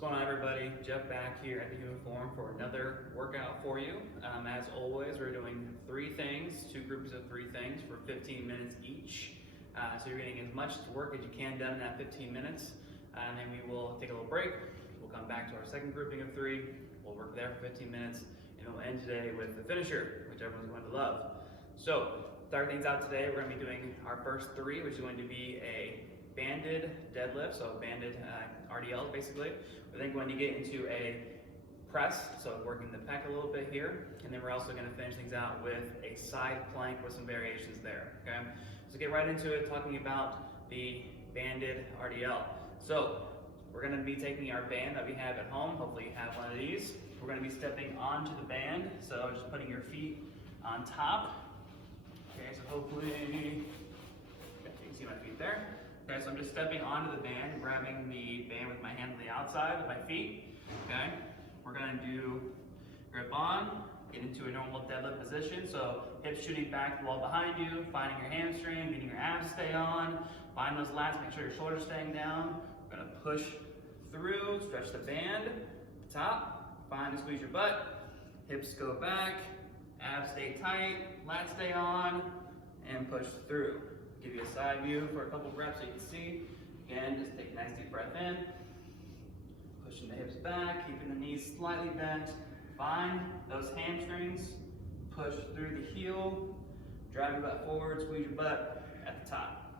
going on, everybody? Jeff back here at the Human Forum for another workout for you. As always, we're doing 3 things, 2 groups of 3 things for 15 minutes each. So you're getting as much work as you can done in that 15 minutes. And then we will take a little break. We'll come back to our second grouping of 3. We'll work there for 15 minutes. And we'll end today with the finisher, which everyone's going to love. So, to start things out today, we're going to be doing our first 3, which is going to be a banded deadlift, so banded RDLs basically. We're then going to get into a press, so working the pec a little bit here, and then we're also going to finish things out with a side plank with some variations there. Okay, so get right into it, talking about the banded RDL. So we're going to be taking our band that we have at home. Hopefully you have one of these. We're going to be stepping onto the band, so just putting your feet on top. Okay, so hopefully you can see my feet there. Okay, so I'm just stepping onto the band, grabbing the band with my hand on the outside of my feet. Okay, we're going to do grip on, get into a normal deadlift position. So hips shooting back to the wall behind you, finding your hamstring, getting your abs stay on, find those lats, make sure your shoulders staying down. We're going to push through, stretch the band, top, find and squeeze your butt, hips go back, abs stay tight, lats stay on, and push through. Give you a side view for a couple reps so you can see. Again, just take a nice deep breath in. Pushing the hips back, keeping the knees slightly bent. Find those hamstrings. Push through the heel. Drive your butt forward, squeeze your butt at the top.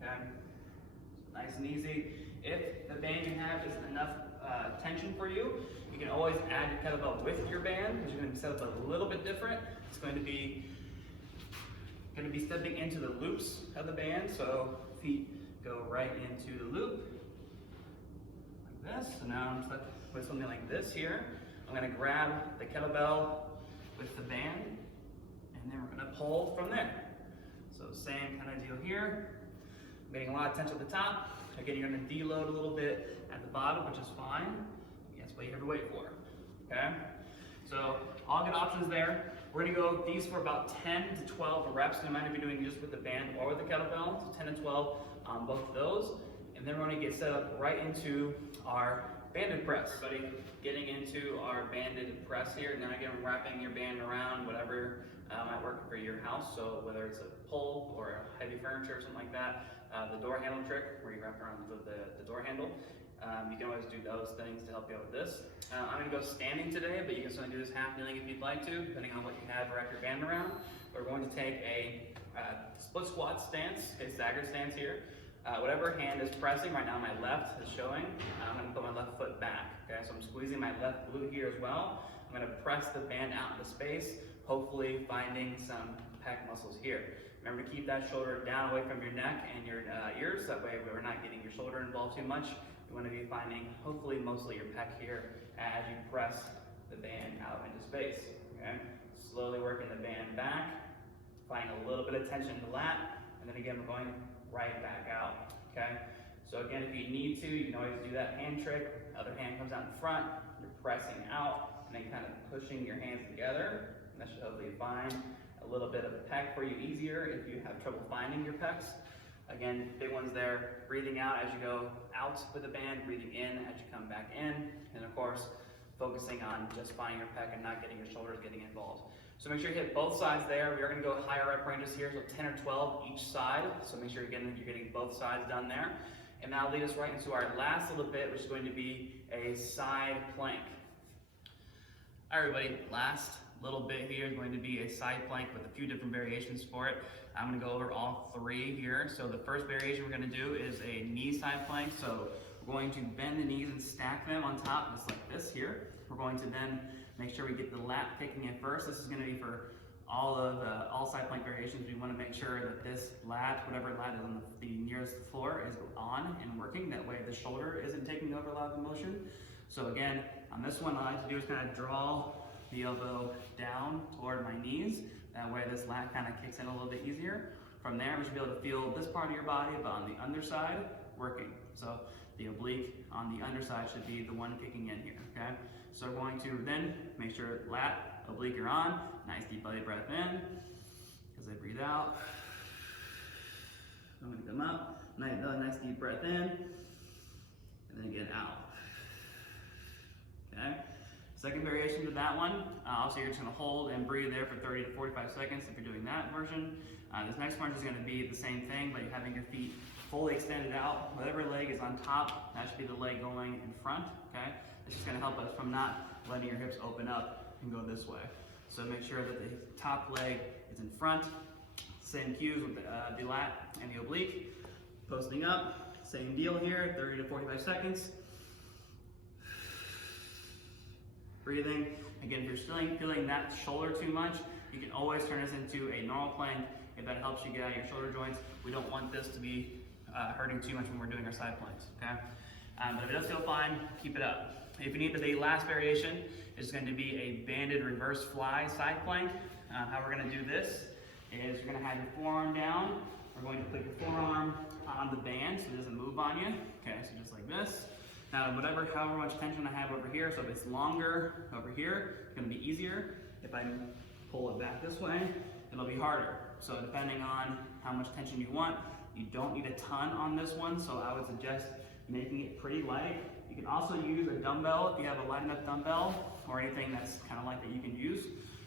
Okay? So nice and easy. If the band you have isn't enough tension for you, you can always add your kettlebell with your band, because you're going to be set up a little bit different. It's going to be stepping into the loops of the band, so feet go right into the loop, like this. So now I'm stuck with something like this here. I'm gonna grab the kettlebell with the band, and then we're gonna pull from there. So same kind of deal here. I'm getting a lot of tension at the top. Again, you're gonna deload a little bit at the bottom, which is fine. That's what you have to wait for, okay? So all good options there. We're gonna go these for about 10 to 12 reps. We might be doing just with the band or with the kettlebell, so 10 to 12 on both of those. And then we're gonna get set up right into our banded press. Everybody getting into our banded press here. Now again, wrapping your band around whatever might work for your house. So whether it's a pole or a heavy furniture or something like that, the door handle trick where you wrap around the door handle. You can always do those things to help you out with this. I'm going to go standing today, but you can certainly do this half kneeling if you'd like to, depending on what you have, wrap your band around. We're going to take a split squat stance, a staggered stance here. Whatever hand is pressing, right now my left is showing, I'm going to put my left foot back. Okay, so I'm squeezing my left glute here as well. I'm going to press the band out into space, hopefully finding some pec muscles here. Remember to keep that shoulder down away from your neck and your ears, that way we're not getting your shoulder involved too much. You want to be finding, hopefully, mostly your pec here as you press the band out into space. Okay? Slowly working the band back, finding a little bit of tension in the lat, and then again, we're going right back out. Okay? So again, if you need to, you can always do that hand trick. Other hand comes out in front, you're pressing out, and then kind of pushing your hands together. And that should hopefully find a little bit of a pec for you easier if you have trouble finding your pecs. Again, big ones there, breathing out as you go out with the band, breathing in as you come back in, and of course, focusing on just finding your pec and not getting your shoulders getting involved. So make sure you hit both sides there. We are gonna go higher rep ranges here, so 10 or 12 each side. So make sure you're getting both sides done there. And that'll lead us right into our last little bit, which is going to be a side plank. All right, everybody, last little bit here is going to be a side plank with a few different variations for it. I'm going to go over all 3 here. So the first variation we're going to do is a knee side plank. So we're going to bend the knees and stack them on top, just like this here. We're going to then make sure we get the lat kicking in first. This is going to be for all side plank variations. We want to make sure that this lat, whatever lat is on the nearest floor, is on and working. That way the shoulder isn't taking over a lot of the motion. So again, on this one, all I like to do is kind of draw the elbow down toward my knees. That way this lat kind of kicks in a little bit easier. From there, we should be able to feel this part of your body, but on the underside, working. So the oblique on the underside should be the one kicking in here, okay? So we're going to then make sure lat, oblique are on. Nice deep belly breath in. As I breathe out, I'm gonna come up. Another nice deep breath in. And then again out. okay? Second variation to that one, also you're just gonna hold and breathe there for 30 to 45 seconds if you're doing that version. This next one is gonna be the same thing, but you're having your feet fully extended out. Whatever leg is on top, that should be the leg going in front, okay? It's just gonna help us from not letting your hips open up and go this way. So make sure that the top leg is in front. Same cues with the lat and the oblique. Posting up, same deal here, 30 to 45 seconds. Breathing. Again, if you're still feeling that shoulder too much, you can always turn this into a normal plank if that helps you get out of your shoulder joints. We don't want this to be hurting too much when we're doing our side planks, okay? But if it does feel fine, keep it up. If you need the last variation, it's going to be a banded reverse fly side plank. How we're going to do this is you're going to have your forearm down. We're going to put your forearm on the band so it doesn't move on you. Okay, so just like this. Now, however much tension I have over here, so if it's longer over here, it's going to be easier. If I pull it back this way, it'll be harder. So depending on how much tension you want, you don't need a ton on this one, so I would suggest making it pretty light. You can also use a dumbbell if you have a light enough dumbbell or anything that's kind of light that you can use.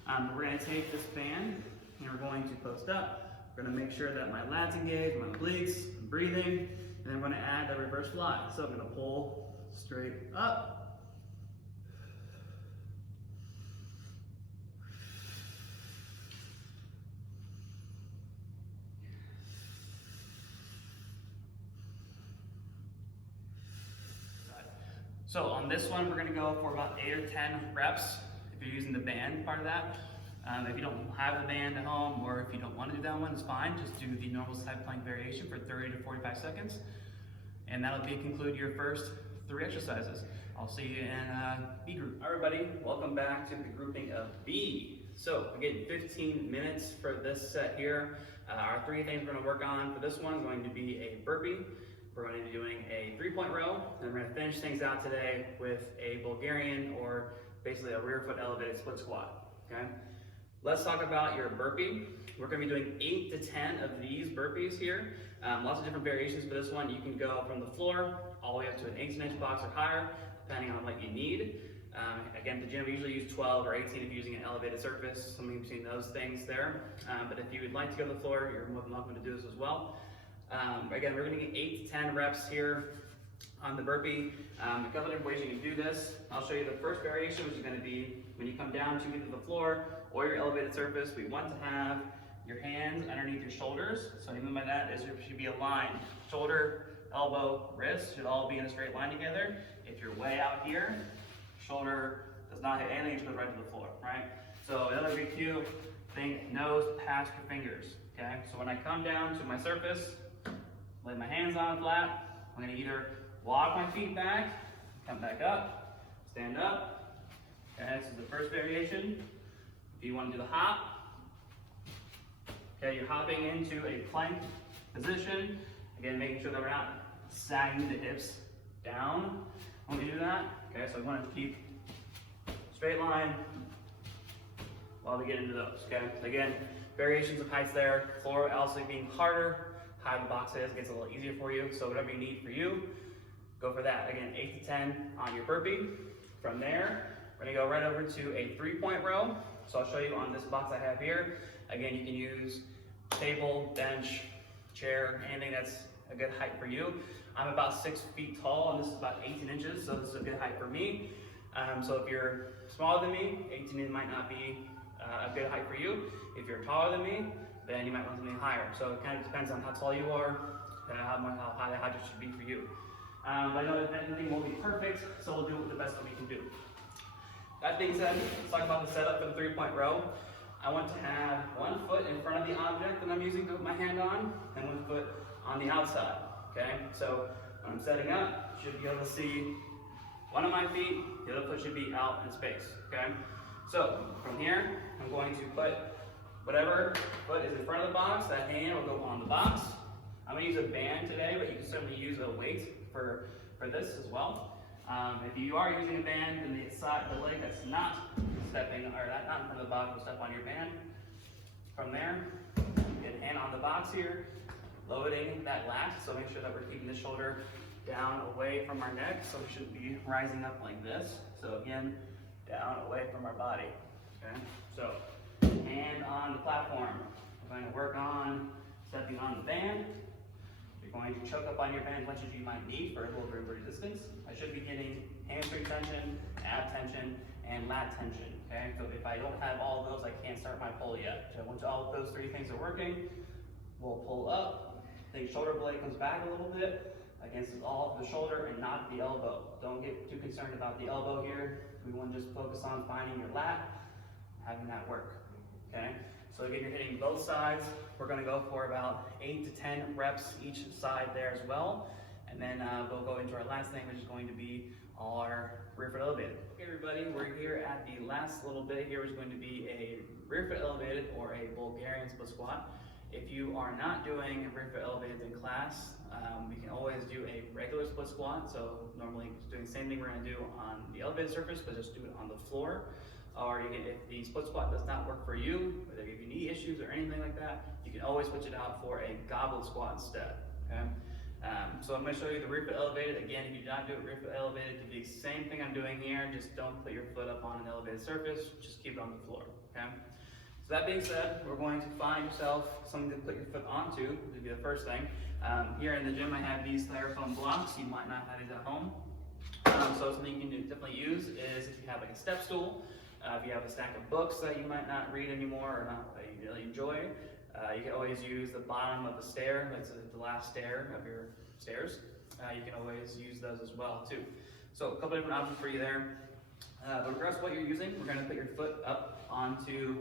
But we're going to take this band and we're going to post up. We're going to make sure that my lats engage, my obliques, I'm breathing, and then we're going to add the reverse fly. So I'm going to pull straight up. So on this one, we're gonna go for about 8 or 10 reps if you're using the band part of that. If you don't have the band at home or if you don't want to do that one, it's fine. Just do the normal side plank variation for 30 to 45 seconds. And that'll conclude your first 3 exercises. I'll see you in B group. All right, everybody, welcome back to the grouping of B. So again, 15 minutes for this set here. Our 3 things we're gonna work on for this one is going to be a burpee. We're going to be doing a 3-point row, and we're going to finish things out today with a Bulgarian, or basically a rear foot elevated split squat, okay? Let's talk about your burpee. We're going to be doing 8 to 10 of these burpees here. Lots of different variations for this one. You can go from the floor all the way up to an 18-inch box or higher, depending on what you need. Again, at the gym, we usually use 12 or 18 if you're using an elevated surface, something between those things there. But if you would like to go to the floor, you're more than welcome to do this as well. Again, we're going to get 8 to 10 reps here on the burpee. A couple different ways you can do this. I'll show you the first variation, which is going to be when you come down to either the floor or your elevated surface. We want to have your hands underneath your shoulders. So what I mean by that is there should be a line. Shoulder, elbow, wrist should all be in a straight line together. If you're way out here, shoulder does not hit anything, it just goes right to the floor, right? So another big cue, think nose past your fingers, okay? So when I come down to my surface, lay my hands on the flat. I'm going to either walk my feet back, come back up, stand up. Okay, this is the first variation. If you want to do the hop, okay, you're hopping into a plank position. Again, making sure that we're not sagging the hips down when we do that. Okay, so we want to keep straight line while we get into those. Okay, so again, variations of heights there. Floor also being harder. High the box is, gets a little easier for you. So whatever you need for you, go for that. Again, 8 to 10 on your burpee. From there, we're gonna go right over to a 3-point row. So I'll show you on this box I have here. Again, you can use table, bench, chair, anything that's a good height for you. I'm about 6 feet tall, and this is about 18 inches, so this is a good height for me. So if you're smaller than me, 18 might not be a good height for you. If you're taller than me, then you might want something higher. So it kind of depends on how tall you are, how high the height should be for you. But I know that anything won't be perfect, so we'll do the best that we can do. That being said, let's talk about the setup for the 3-point row. I want to have 1 foot in front of the object that I'm using to put my hand on, and 1 foot on the outside, okay? So when I'm setting up, you should be able to see one of my feet, the other foot should be out in space, okay? So from here, I'm going to put whatever foot is in front of the box, that hand will go on the box. I'm going to use a band today, but you can certainly use a weight for this as well. If you are using a band, then the leg that's not stepping, or not in front of the box, will step on your band. From there, get hand on the box here, loading that lat, so make sure that we're keeping the shoulder down away from our neck, so we shouldn't be rising up like this. So again, down away from our body, okay? So, hand on the platform. We're going to work on stepping on the band. You're going to choke up on your band as much as you might need for a little bit of resistance. I should be getting hamstring tension, ab tension, and lat tension, okay? So if I don't have all of those, I can't start my pull yet. So once all of those three things are working, we'll pull up. The shoulder blade comes back a little bit against all of the shoulder and not the elbow. Don't get too concerned about the elbow here. We want to just focus on finding your lat, having that work, okay? So again, you're hitting both sides. We're gonna go for about 8 to 10 reps each side there as well. And then we'll go into our last thing, which is going to be our rear foot elevated. Okay, everybody, we're here at the last little bit here, which is going to be a rear foot elevated or a Bulgarian split squat. If you are not doing rear foot elevated in class, we can always do a regular split squat. So normally doing the same thing we're gonna do on the elevated surface, but just do it on the floor. Or you can, if the split squat does not work for you, whether you have knee issues or anything like that, you can always switch it out for a goblet squat instead, okay? So I'm gonna show you the rear foot elevated. Again, if you do not do it rear foot elevated, do the same thing I'm doing here, just don't put your foot up on an elevated surface, just keep it on the floor, okay? So that being said, we're going to find yourself something to put your foot onto. This would be the first thing. Here in the gym, I have these styrofoam blocks. You might not have these at home. So something you can definitely use is if you have like a step stool, if you have a stack of books that you might not read anymore or not that you really enjoy, you can always use the bottom of a stair, that's the last stair of your stairs. You can always use those as well too. So a couple different options for you there. But regardless of what you're using, we're gonna put your foot up onto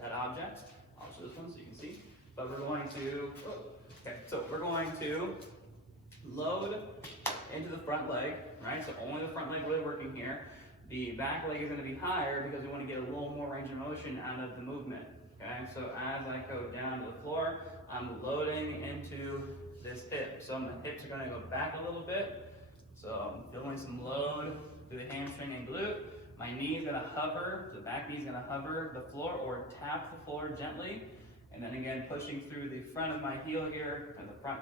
that object. I'll show this one so you can see. But we're going to, we're going to load into the front leg, right? So only the front leg really working here. The back leg is going to be higher because we want to get a little more range of motion out of the movement, okay? So as I go down to the floor, I'm loading into this hip. So my hips are going to go back a little bit. So I'm feeling some load through the hamstring and glute. My knee is going to hover, the back knee is going to hover the floor or tap the floor gently. And then again, pushing through the front of my heel here, and the front,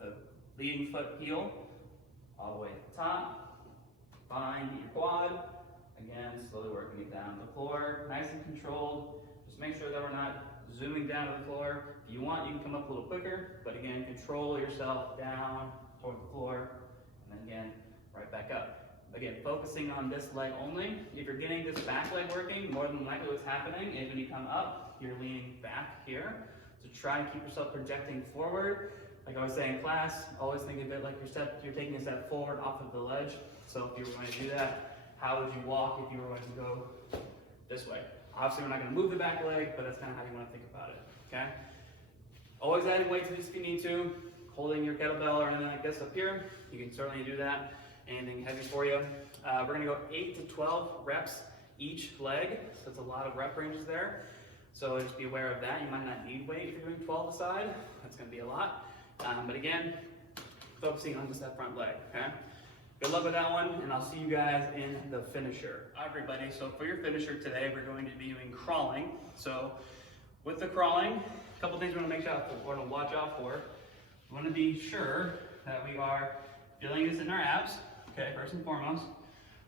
the leading foot heel, all the way to the top. Find your quad. Again, slowly working it down to the floor, nice and controlled. Just make sure that we're not zooming down to the floor. If you want, you can come up a little quicker, but again, control yourself down toward the floor, and then again, right back up. Again, focusing on this leg only. If you're getting this back leg working, more than likely what's happening is when you come up, you're leaning back here. So try and keep yourself projecting forward. Like I was saying in class, always think of it like you're taking a step forward off of the ledge. So if you were going to do that, how would you walk if you were going to go this way? Obviously, we're not going to move the back leg, but that's kind of how you want to think about it, okay? Always adding weight to this if you need to. Holding your kettlebell or anything like this up here, you can certainly do that. Anything heavy for you. We're going to go 8 to 12 reps each leg, so it's a lot of rep ranges there. So just be aware of that. You might not need weight if you're doing 12 aside. That's going to be a lot. But again, focusing on just that front leg, okay? Good luck with that one, and I'll see you guys in the finisher. All right, everybody, so for your finisher today, we're going to be doing crawling. So with the crawling, a couple things we're going to we're going to watch out for. We want to be sure that we are feeling this in our abs, okay, first and foremost.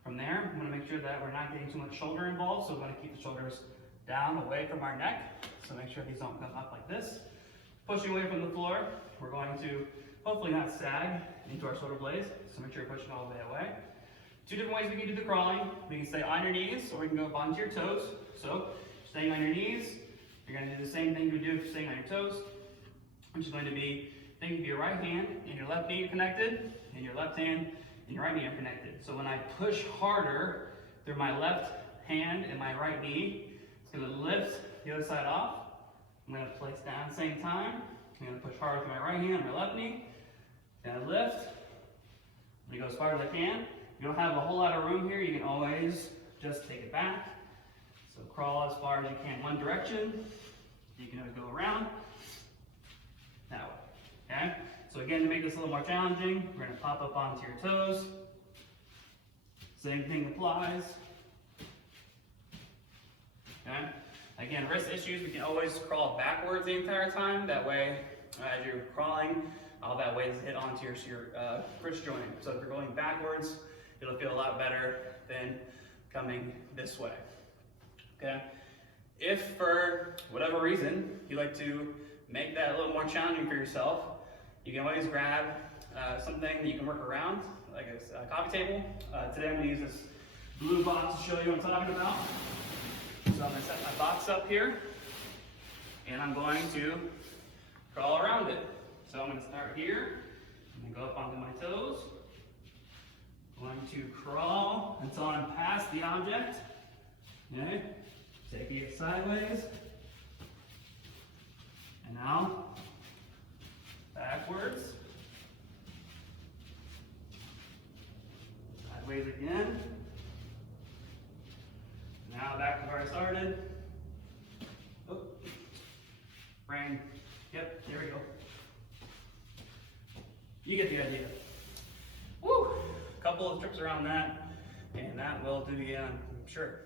From there, we want to make sure that we're not getting too much shoulder involved, so we want to keep the shoulders down away from our neck. So make sure these don't come up like this. Pushing away from the floor, we're going to hopefully not sag into our shoulder blades, so make sure you're pushing all the way away. Two different ways we can do the crawling. We can stay on your knees, or we can go up onto your toes. So staying on your knees, you're going to do the same thing you would do if you're staying on your toes, which is going to be think of your right hand and your left knee connected, and your left hand and your right knee are connected. So when I push harder through my left hand and my right knee, it's going to lift the other side off. I'm going to place down at the same time. I'm going to push harder through my right hand, my left knee. Going to lift. I'm going to go as far as I can. If you don't have a whole lot of room here, you can always just take it back. So crawl as far as you can one direction. You can always go around that way. Okay? So again, to make this a little more challenging, we're going to pop up onto your toes. Same thing applies. Okay? Again, wrist issues, we can always crawl backwards the entire time. That way, as you're crawling, all that weight is hit onto your wrist joint. So if you're going backwards, it'll feel a lot better than coming this way. Okay? If for whatever reason you like to make that a little more challenging for yourself, you can always grab something that you can work around, like a coffee table. Today I'm going to use this blue box to show you what I'm talking about. So I'm going to set my box up here, and I'm going to crawl around it. So I'm going to start here, and go up onto my toes. I'm going to crawl until I'm past the object. Okay? Take it sideways. And now, backwards. Sideways again. Now back to where I started. Oh, brain. Yep, there we go. You get the idea. Woo! A couple of trips around that, and that will do you in, I'm sure.